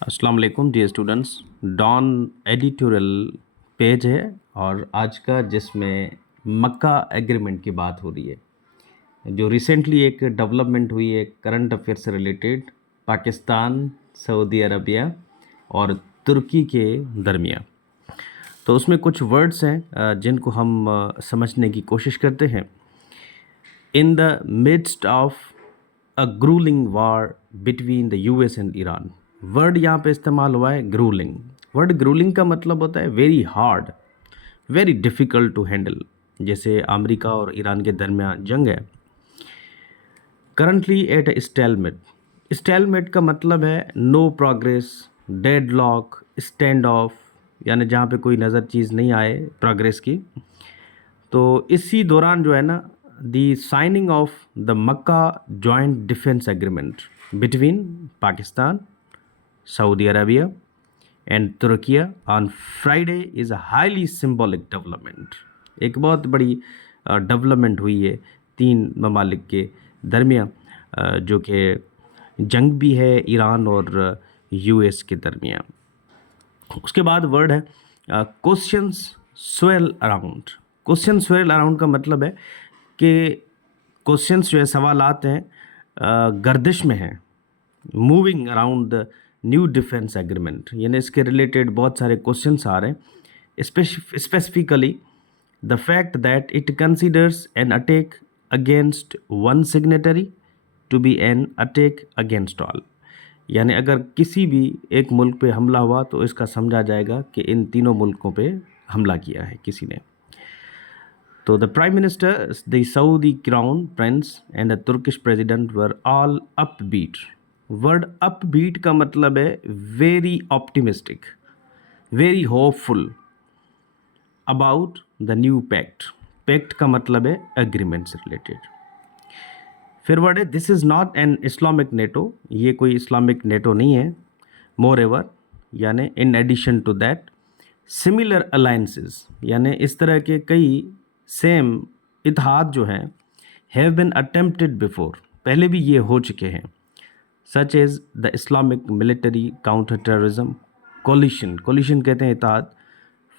अस्सलाम वालेकुम dear students. Dawn editorial page है और आज का जिसमें मक्का एग्रीमेंट की बात हो रही है, जो रिसेंटली एक डेवलपमेंट हुई है करंट अफेयर से रिलेटेड पाकिस्तान, सऊदी अरबिया और तुर्की के दरमियान। तो उसमें कुछ वर्ड्स हैं जिनको हम समझने की कोशिश करते हैं। In the midst of a gruelling war between the US and Iran. Word यहाँ पे इस्तेमाल हुआ है ग्रूलिंग। वर्ड ग्रूलिंग का मतलब होता है very hard, very difficult to handle. जैसे अमेरिका और ईरान के दरमियान जंग है। Currently at a stalemate. Stalemate का मतलब है no progress, deadlock, stand off, यानी जहाँ पे कोई नज़र चीज़ नहीं आए प्रोग्रेस की। तो इसी दौरान जो है ना, the signing off the Mecca joint defence agreement between Pakistan, Saudi Arabia and Turkey on Friday is a highly symbolic development। एक बहुत बड़ी डेवलपमेंट हुई है तीन ममालिक के दरमियान, जो कि जंग भी है ईरान और यूएस के दरमियान। उसके बाद वर्ड है questions swell around. Question swell around का मतलब है कि क्वेश्चंस जो है, सवाल आते हैं, गर्दिश में हैं, moving around the new defence agreement, यानी इसके रिलेटेड बहुत सारे क्वेश्चंस आ रहे हैं। Specifically the fact that it considers an attack against one signatory to be an attack against all, यानी अगर किसी भी एक मुल्क पे हमला हुआ तो इसका समझा जाएगा कि इन तीनों मुल्कों पे हमला किया है किसी ने। तो the prime minister, the Saudi crown prince and the Turkish president were all upbeat. Word upbeat का मतलब है very optimistic, very hopeful about the new pact. Pact का मतलब है एग्रीमेंट से रिलेटेड। फिर वर्ड है this is not an Islamic NATO. ये कोई इस्लामिक नेटो नहीं है। मोर एवर, यानी in addition to that similar alliances, यानी इस तरह के कई सेम इत्तेहाद जो हैं, हैव बिन अटेम्प्टेड बिफोर, पहले भी ये हो चुके हैं। Such as the Islamic military counter terrorism coalition. Coalition कहते हैं इत्तेहाद।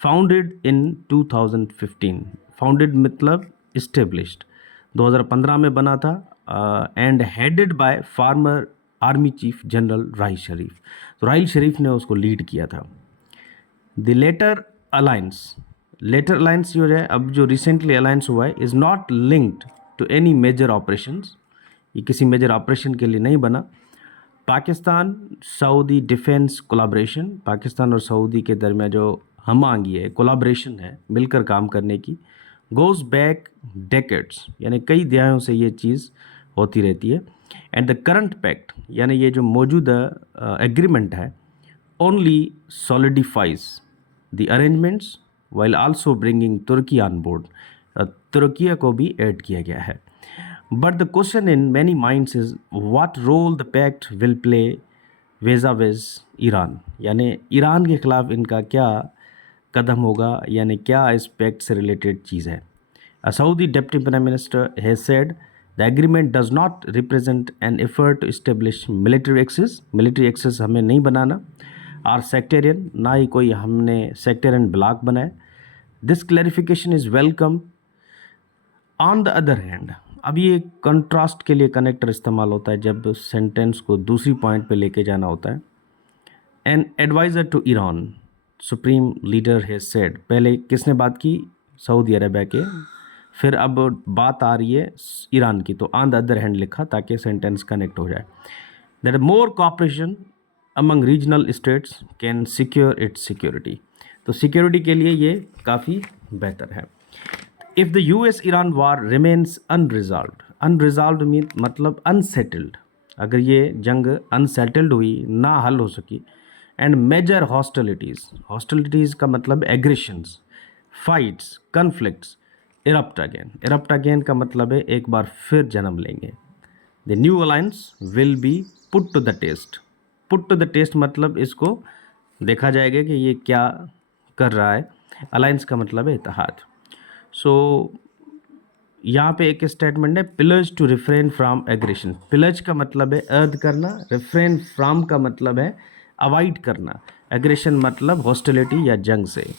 Founded in 2015। फाउंडेड मतलब इस्टेब्लिश्ड 2015 में बना था, and headed by former army chief general Raheel Sharif. तो राहिल शरीफ ने उसको लीड किया था। The latter alliance, latter alliance जो है, अब जो रिसेंटली अलायंस हुआ है, is not linked to any major operations. ये किसी मेजर ऑपरेशन के लिए नहीं बना। Pakistan Saudi defence collaboration, Pakistan और सऊदी के दरमियान जो हम आंगी है, कोलाब्रेशन है, मिलकर काम करने की, गोज़ बैक डेकेड्स, यानी कई दहाइयों से ये चीज़ होती रहती है। एंड द करंट पैक्ट, यानी ये जो मौजूदा एग्रीमेंट है, only solidifies the arrangements while also bringing Turkey on board. Turkey को भी ऐड किया गया है। But the question in many minds is what role the pact will play vis a vis Iran, यानी ईरान के ख़िलाफ़ इनका क्या कदम होगा, यानी क्या इस पैक्ट से रिलेटेड चीज़ है। A Saudi Deputy Prime Minister has said the agreement does not represent an effort to establish military axis। military axis हमें नहीं बनाना, और sectarian, ना ही कोई हमने sectarian bloc बनाए। This clarification is welcome। On the other hand, अब ये contrast के लिए कनेक्टर इस्तेमाल होता है जब सेंटेंस को दूसरी पॉइंट पे लेके जाना होता है। An adviser to Iran supreme leader has said. पहले किसने बात की? सऊदी अरेबिया के। फिर अब बात आ रही है ईरान की, तो ऑन द अदर हैंड लिखा ताकि सेंटेंस कनेक्ट हो जाए। That more cooperation among regional states can secure its security. तो सिक्योरिटी के लिए ये काफ़ी बेहतर है। If the US Iran war remains unresolved, unresolved mean मतलब अनसेटल्ड, अगर ये जंग अनसेटल्ड हुई, ना हल हो सकी, एंड मेजर हॉस्टिलिटीज़, हॉस्टिलिटीज़ का मतलब aggressions, fights, conflicts erupt again. Erupt again का मतलब है एक बार फिर जन्म लेंगे। The new alliance will be put to the test. Put to the test मतलब इसको देखा जाएगा कि ये क्या कर रहा है। अलायंस का मतलब है इत्तेहाद। सो यहाँ पे एक स्टेटमेंट है, pillars to refrain from aggression. Pillars का मतलब है अर्द करना, रिफ्रेन फ्रॉम का मतलब है अवॉइड करना। एग्रेशन मतलब हॉस्टिलिटी या जंग से।